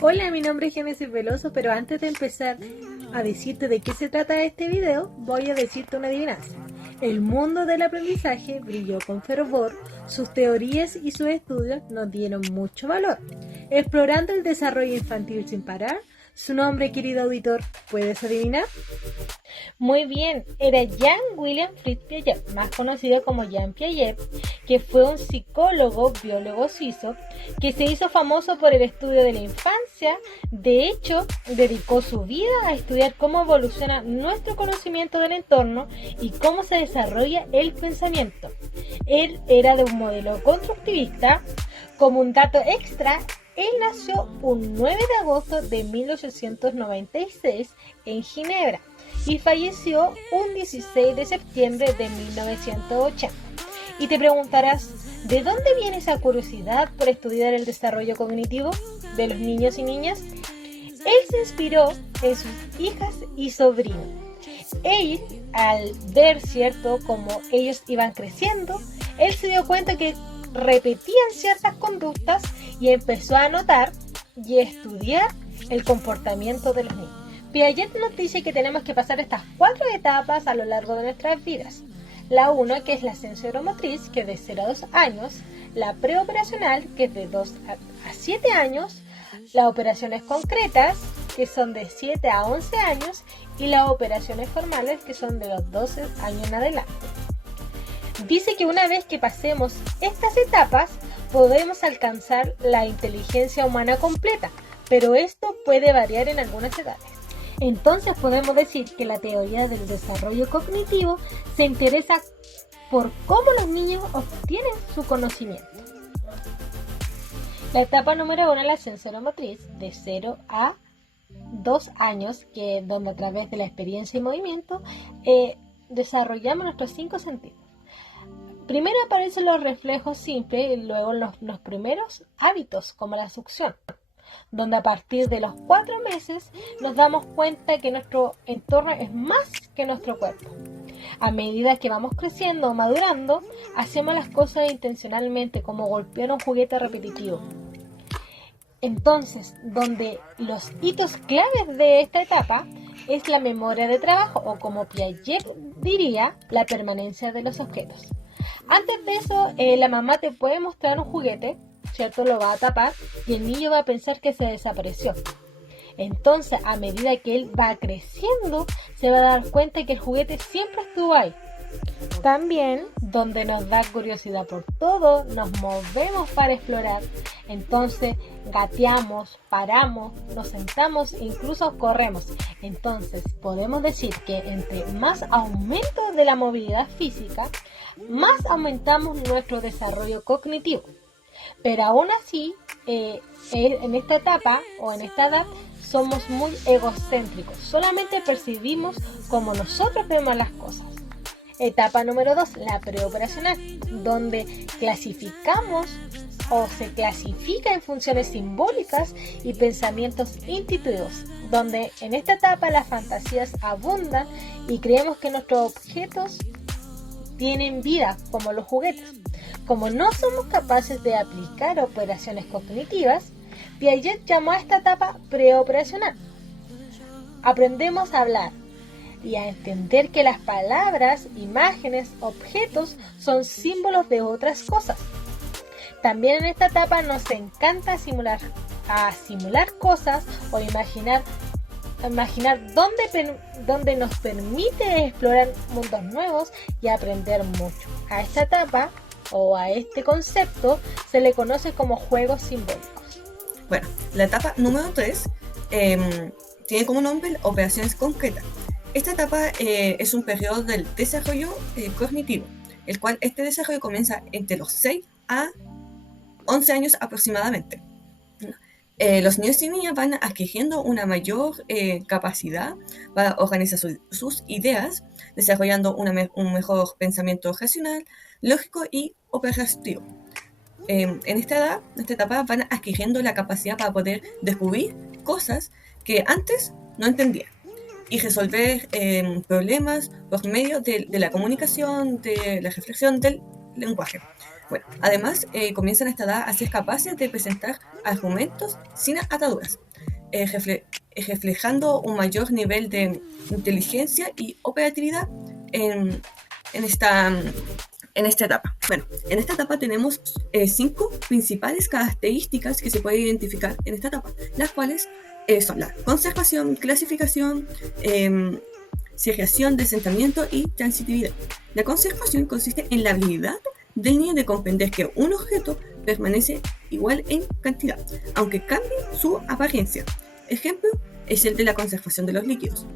Hola, mi nombre es Génesis Veloso, pero antes de empezar a decirte de qué se trata este video, voy a decirte una adivinanza. El mundo del aprendizaje brilló con fervor, sus teorías y sus estudios nos dieron mucho valor. Explorando el desarrollo infantil sin parar, su nombre, querido auditor, ¿puedes adivinar? Muy bien, era Jean William Fritz Piaget, más conocido como Jean Piaget, que fue un psicólogo, biólogo suizo, que se hizo famoso por el estudio de la infancia. De hecho, dedicó su vida a estudiar cómo evoluciona nuestro conocimiento del entorno y cómo se desarrolla el pensamiento. Él era de un modelo constructivista. Como un dato extra, él nació un 9 de agosto de 1896 en Ginebra y falleció un 16 de septiembre de 1980. Y te preguntarás, ¿de dónde viene esa curiosidad por estudiar el desarrollo cognitivo de los niños y niñas? Él se inspiró en sus hijas y sobrinos. Él, al ver, ¿cierto?, cómo ellos iban creciendo, él se dio cuenta que repetían ciertas conductas y empezó a notar y a estudiar el comportamiento de los niños. Piaget nos dice que tenemos que pasar estas 4 etapas a lo largo de nuestras vidas. La 1, que es la sensoromotriz, que es de 0 a 2 años, la preoperacional, que es de 2 a 7 años, las operaciones concretas, que son de 7 a 11 años, y las operaciones formales, que son de los 12 años en adelante. Dice que una vez que pasemos estas etapas, podemos alcanzar la inteligencia humana completa, pero esto puede variar en algunas edades. Entonces podemos decir que la teoría del desarrollo cognitivo se interesa por cómo los niños obtienen su conocimiento. La etapa número 1 es la sensoromotriz, de 0 a 2 años, donde a través de la experiencia y movimiento desarrollamos nuestros 5 sentidos. Primero aparecen los reflejos simples y luego los primeros hábitos, como la succión, donde a partir de los 4 meses nos damos cuenta que nuestro entorno es más que nuestro cuerpo. A medida que vamos creciendo o madurando, hacemos las cosas intencionalmente, como golpear un juguete repetitivo. Entonces, donde los hitos claves de esta etapa es la memoria de trabajo, o como Piaget diría, la permanencia de los objetos. Antes de eso, la mamá te puede mostrar un juguete, ¿cierto? Lo va a tapar y el niño va a pensar que se desapareció. Entonces, a medida que él va creciendo, se va a dar cuenta que el juguete siempre estuvo ahí. También, donde nos da curiosidad por todo, nos movemos para explorar. Entonces, gateamos, paramos, nos sentamos e incluso corremos. Entonces, podemos decir que entre más aumento de la movilidad física, más aumentamos nuestro desarrollo cognitivo. Pero aún así, en esta etapa o en esta edad, somos muy egocéntricos. Solamente percibimos como nosotros vemos las cosas. Etapa número 2, la preoperacional, donde clasificamos o se clasifica en funciones simbólicas y pensamientos intuitivos, donde en esta etapa las fantasías abundan y creemos que nuestros objetos tienen vida, como los juguetes. Como no somos capaces de aplicar operaciones cognitivas, Piaget llamó a esta etapa preoperacional. Aprendemos a hablar y a entender que las palabras, imágenes, objetos son símbolos de otras cosas. También en esta etapa nos encanta simular cosas o imaginar donde nos permite explorar mundos nuevos y aprender mucho. A esta etapa o a este concepto se le conoce como juegos simbólicos. Bueno, la etapa número 3 tiene como nombre operaciones concretas. Esta etapa es un periodo del desarrollo cognitivo, el cual este desarrollo comienza entre los 6 a 11 años aproximadamente. Los niños y niñas van adquiriendo una mayor capacidad para organizar sus ideas, desarrollando un mejor pensamiento racional, lógico y operativo. En esta etapa van adquiriendo la capacidad para poder descubrir cosas que antes no entendían y resolver problemas por medio de la comunicación, de la reflexión, del lenguaje. Bueno, además comienzan a esta edad a ser capaces de presentar argumentos sin ataduras, reflejando un mayor nivel de inteligencia y operatividad en, en esta, en esta etapa. Bueno, en esta etapa tenemos 5 principales características que se pueden identificar en esta etapa, las cuales son la conservación, clasificación, segregación, desentamiento y transitividad. La conservación consiste en la habilidad del niño de comprender que un objeto permanece igual en cantidad, aunque cambie su apariencia. Ejemplo es el de la conservación de los líquidos.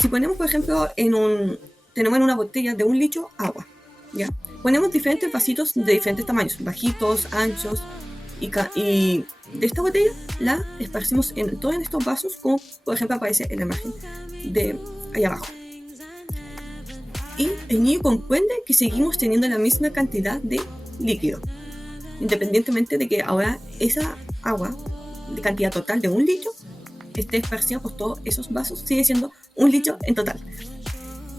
Si ponemos, por ejemplo, tenemos en una botella de 1 litro agua, ¿ya? Ponemos diferentes vasitos de diferentes tamaños, bajitos, anchos, y de esta botella la esparcimos en todos estos vasos, como por ejemplo aparece en la imagen de ahí abajo. Y el niño comprende que seguimos teniendo la misma cantidad de líquido, independientemente de que ahora esa agua de cantidad total de 1 litro esté esparcida por todos esos vasos, sigue siendo 1 litro en total.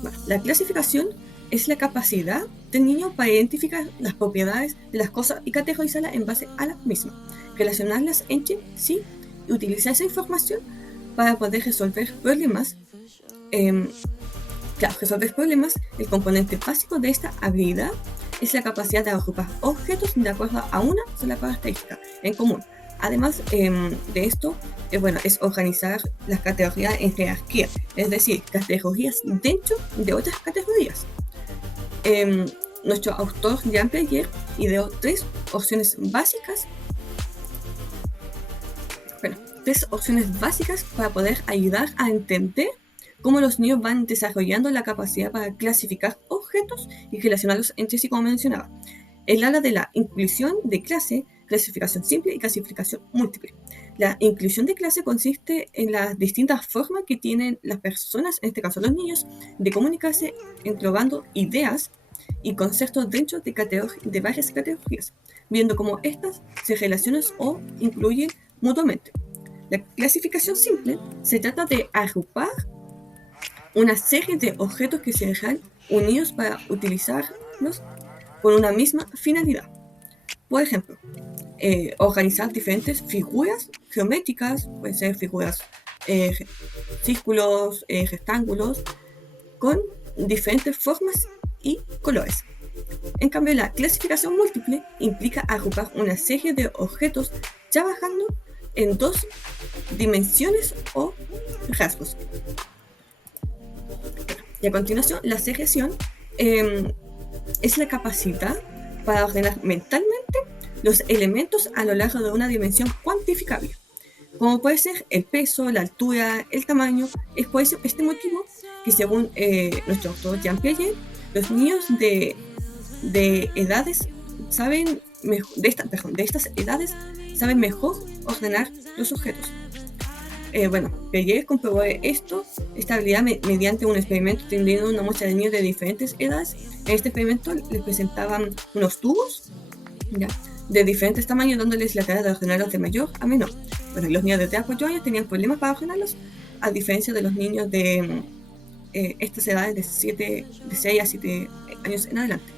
Bueno, la clasificación es la capacidad del niño para identificar las propiedades de las cosas y categorizarlas en base a las mismas, relacionarlas entre sí y utilizar esa información para poder resolver problemas. Resolver problemas, el componente básico de esta habilidad es la capacidad de agrupar objetos de acuerdo a una sola característica en común. Además de esto, es organizar las categorías en jerarquía, es decir, categorías dentro de otras categorías. Nuestro autor Jean Piaget ideó 3 opciones básicas para poder ayudar a entender cómo los niños van desarrollando la capacidad para clasificar objetos y relacionarlos entre sí, como mencionaba. El ala de la inclusión de clase, clasificación simple y clasificación múltiple. La inclusión de clase consiste en las distintas formas que tienen las personas, en este caso los niños, de comunicarse englobando ideas y conceptos dentro de varias categorías, viendo cómo estas se relacionan o incluyen mutuamente. La clasificación simple se trata de agrupar una serie de objetos que se dejan unidos para utilizarlos con una misma finalidad. Por ejemplo, organizar diferentes figuras geométricas, pueden ser figuras círculos, rectángulos, con diferentes formas y colores. En cambio, la clasificación múltiple implica agrupar una serie de objetos trabajando en 2 dimensiones o rasgos. Y a continuación, la segregación es la capacidad para ordenar mentalmente los elementos a lo largo de una dimensión cuantificable, como puede ser el peso, la altura, el tamaño. Es por este motivo que, según nuestro autor Jean Piaget, los niños de edades saben de estas edades saben mejor ordenar los objetos. Piaget comprobó esta habilidad mediante un experimento teniendo una muestra de niños de diferentes edades. En este experimento les presentaban unos tubos, ¿ya?, de diferentes tamaños, dándoles la tarea de ordenarlos de mayor a menor. Los niños de 3 a 4 años tenían problemas para ordenarlos, a diferencia de los niños de estas edades de 6 a 7 años en adelante.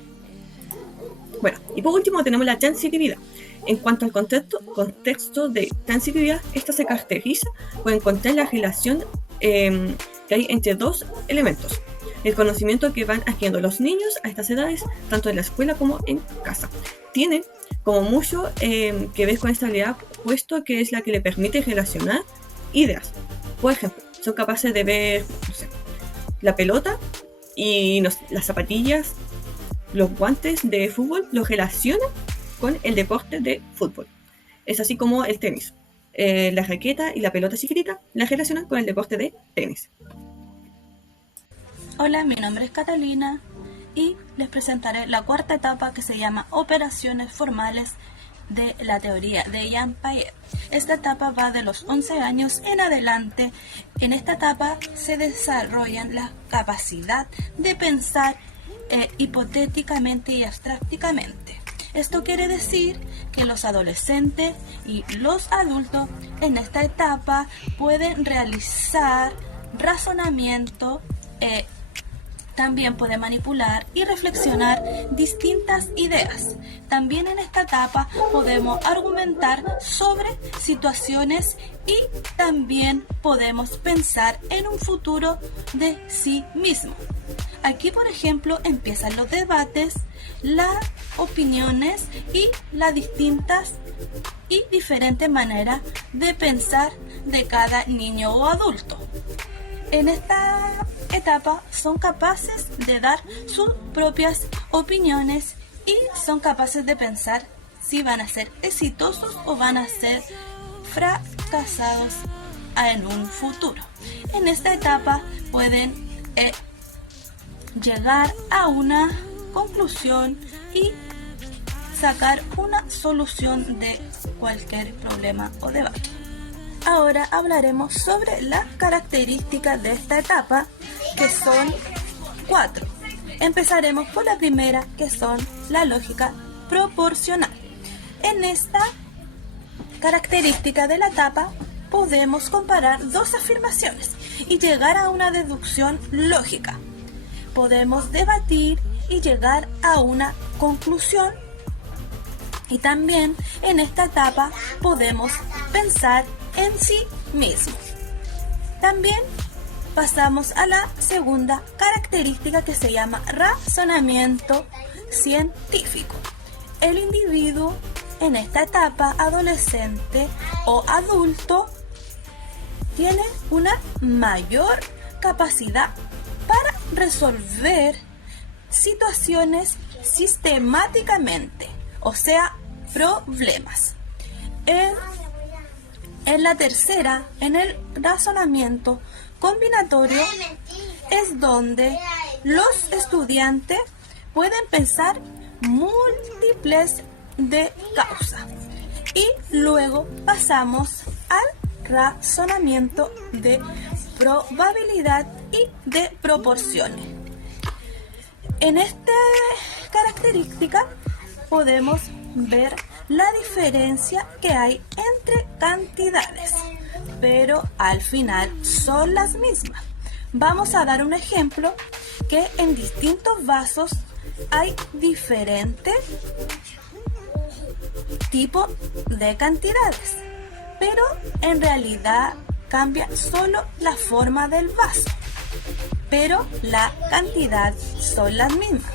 Y por último tenemos la transitividad. En cuanto al contexto de transitividad, esta se caracteriza por encontrar la relación que hay entre 2 elementos: el conocimiento que van adquiriendo los niños a estas edades, tanto en la escuela como en casa. Tienen como mucho que ver con esta habilidad, puesto que es la que le permite relacionar ideas. Por ejemplo, son capaces de ver, la pelota y las zapatillas, los guantes de fútbol, los relacionan con el deporte de fútbol. Es así como el tenis. La raqueta y la pelota chiquitita la relacionan con el deporte de tenis. Hola, mi nombre es Catalina y les presentaré la 4ª etapa, que se llama operaciones formales de la teoría de Jean Piaget. Esta etapa va de los 11 años en adelante. En esta etapa se desarrollan la capacidad de pensar hipotéticamente y abstractamente. Esto quiere decir que los adolescentes y los adultos en esta etapa pueden realizar razonamiento También puede manipular y reflexionar distintas ideas. También en esta etapa podemos argumentar sobre situaciones y también podemos pensar en un futuro de sí mismo. Aquí, por ejemplo, empiezan los debates, las opiniones y las distintas y diferentes maneras de pensar de cada niño o adulto. En esta etapa son capaces de dar sus propias opiniones y son capaces de pensar si van a ser exitosos o van a ser fracasados en un futuro. En esta etapa pueden llegar a una conclusión y sacar una solución de cualquier problema o debate. Ahora hablaremos sobre las características de esta etapa, que son 4. Empezaremos por la primera, que son la lógica proporcional. En esta característica de la etapa podemos comparar dos afirmaciones y llegar a una deducción lógica. Podemos debatir y llegar a una conclusión. Y también en esta etapa podemos pensar en sí mismo. También pasamos a la segunda característica, que se llama razonamiento científico. El individuo en esta etapa, adolescente o adulto, tiene una mayor capacidad para resolver situaciones sistemáticamente, o sea, problemas. En la tercera, en el razonamiento combinatorio, es donde los estudiantes pueden pensar múltiples de causas. Y luego pasamos al razonamiento de probabilidad y de proporciones. En esta característica podemos ver la diferencia que hay entre cantidades, pero al final son las mismas. Vamos a dar un ejemplo, que en distintos vasos hay diferentes tipos de cantidades, pero en realidad cambia solo la forma del vaso, pero la cantidad son las mismas.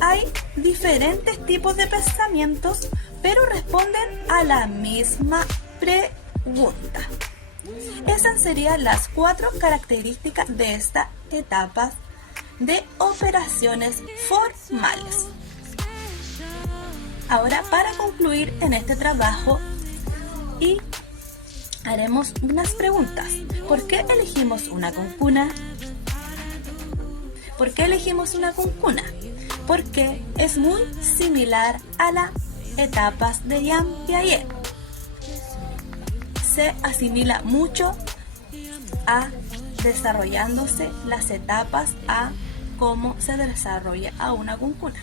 Hay diferentes tipos de pensamientos, pero responden a la misma pregunta. Esas serían las 4 características de esta etapa de operaciones formales. Ahora, para concluir en este trabajo, y haremos unas preguntas. ¿Por qué elegimos una cuncuna? ¿Por qué elegimos una cuncuna? Porque es muy similar a las etapas de Jean Piaget. Se asimila mucho a desarrollándose las etapas a cómo se desarrolla a una cuncuna.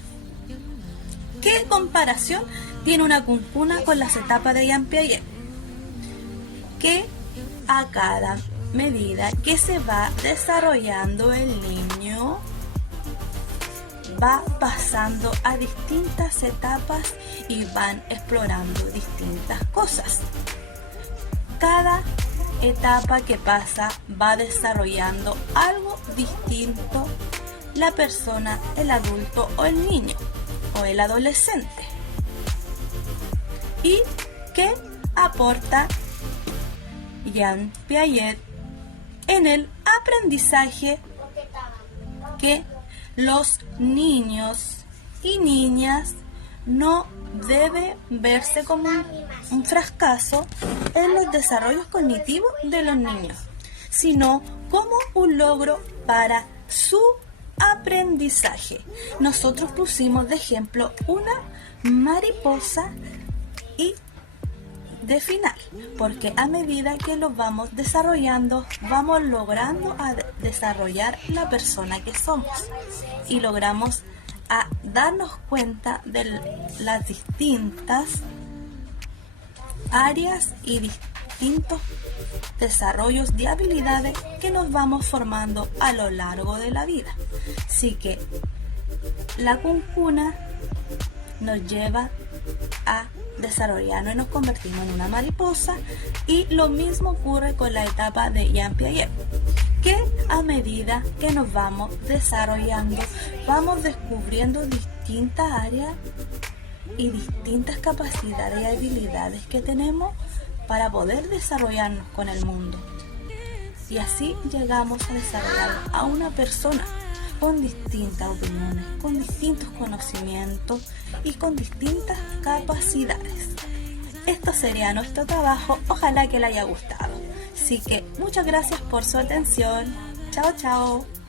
¿Qué comparación tiene una cuncuna con las etapas de Jean Piaget? Que a cada medida que se va desarrollando el niño, va pasando a distintas etapas y van explorando distintas cosas. Cada etapa que pasa va desarrollando algo distinto la persona, el adulto o el niño o el adolescente. ¿Y qué aporta Jean Piaget en el aprendizaje? Que los niños y niñas no debe verse como un fracaso en los desarrollos cognitivos de los niños, sino como un logro para su aprendizaje. Nosotros pusimos de ejemplo una mariposa y de final, porque a medida que lo vamos desarrollando, vamos logrando a desarrollar la persona que somos y logramos a darnos cuenta de las distintas áreas y distintos desarrollos de habilidades que nos vamos formando a lo largo de la vida. Así que la cuncuna nos lleva a desarrollarnos y nos convertimos en una mariposa, y lo mismo ocurre con la etapa de Jean Piaget, que a medida que nos vamos desarrollando vamos descubriendo distintas áreas y distintas capacidades y habilidades que tenemos para poder desarrollarnos con el mundo, y así llegamos a desarrollar a una persona con distintas opiniones, con distintos conocimientos y con distintas capacidades. Esto sería nuestro trabajo, ojalá que le haya gustado. Así que muchas gracias por su atención. Chao, chao.